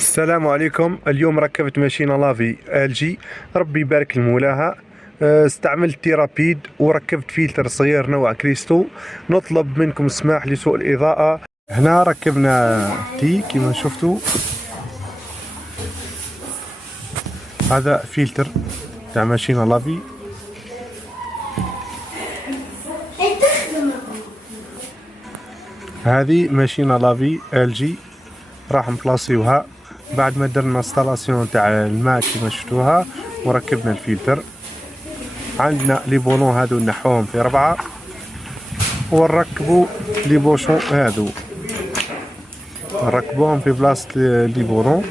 السلام عليكم. اليوم ركبت ماشينة لافي ال جي، ربي يبارك لمولاها. استعملت تيرابيد وركبت فلتر صغير نوع كريستو. نطلب منكم السماح لسوء الإضاءة. هنا ركبنا تي كما شفتوا. هذا فلتر تاع ماشينة لافي. هذه ماشينة لافي ال جي راح نبلاصيوها بعد ما درنا انستالاسيون تاع الماء كما شفتوها وركبنا الفلتر. عندنا لي بولون هادو نحوهم في 4 ونركبوا لي بوشون هادو نركبوهم في بلاصة لي بولون.